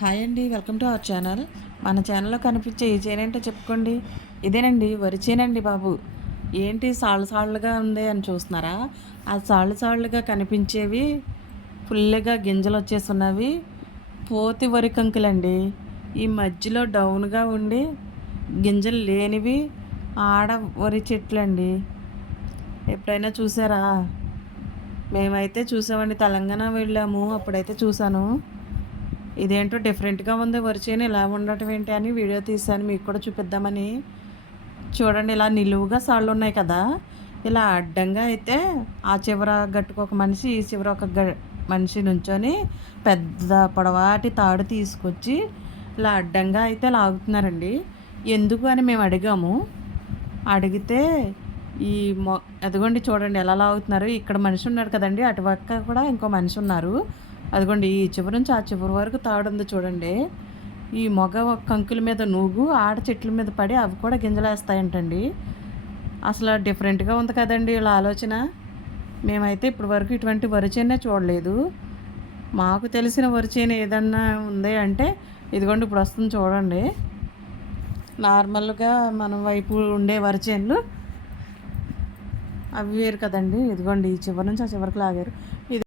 Hi అండి, welcome to our channel. మన ఛానల్లో కనిపించే ఈ చేను ఏంటో చెప్పుకోండి. ఇదేనండి వరి చేనండి బాబు. ఏంటి సాళ్ళు సాళ్ళుగా ఉంది అని చూస్తున్నారా? ఆ సాళ్ళు సాళ్ళుగా కనిపించేవి ఫుల్గా గింజలు వచ్చేస్తున్నవి పోతి వరి కంకులండి. ఈ మధ్యలో డౌన్గా ఉండి గింజలు లేనివి ఆడ వరి చెట్లండి. ఎప్పుడైనా చూసారా? మేమైతే చూసామండి, తెలంగాణ వెళ్ళాము, అప్పుడైతే చూసాను. ఇదేంటో డిఫరెంట్గా ఉంది వరి చేను ఇలా ఉండటం ఏంటి అని వీడియో తీశాను మీకు కూడా చూపిద్దామని. చూడండి, ఇలా నిలువుగా సాళ్ళు ఉన్నాయి కదా, ఇలా అడ్డంగా అయితే ఆ చివర గట్టుకు ఒక మనిషి, ఈ చివర ఒక మనిషి నుంచొని పెద్ద పొడవాటి తాడు తీసుకొచ్చి ఇలా అడ్డంగా అయితే లాగుతున్నారండి. ఎందుకు అని మేము అడిగాము. అడిగితే ఈ అదిగోండి చూడండి ఎలా లాగుతున్నారు. ఇక్కడ మనిషి ఉన్నాడు కదండి, అటుపక్క కూడా ఇంకో మనిషి ఉన్నారు. అదిగోండి ఈ చివరి నుంచి ఆ చివరి వరకు తాడు ఉంది చూడండి. ఈ మగ కంకుల మీద నూగు ఆడ చెట్ల మీద పడి అవి కూడా గింజలేస్తాయంటండి. అసలు డిఫరెంట్గా ఉంది కదండి ఇలా ఆలోచన. మేమైతే ఇప్పటి వరకు ఇటువంటి వరిచేనే చూడలేదు. మాకు తెలిసిన వరిచేను ఏదన్నా ఉంది అంటే ఇదిగోండి ఇప్పుడు వస్తుంది చూడండి. నార్మల్గా మన వైపు ఉండే వరిచేనులు అవి వేరు కదండి. ఇదిగోండి ఈ చివరి నుంచి ఆ చివరికి లాగారు.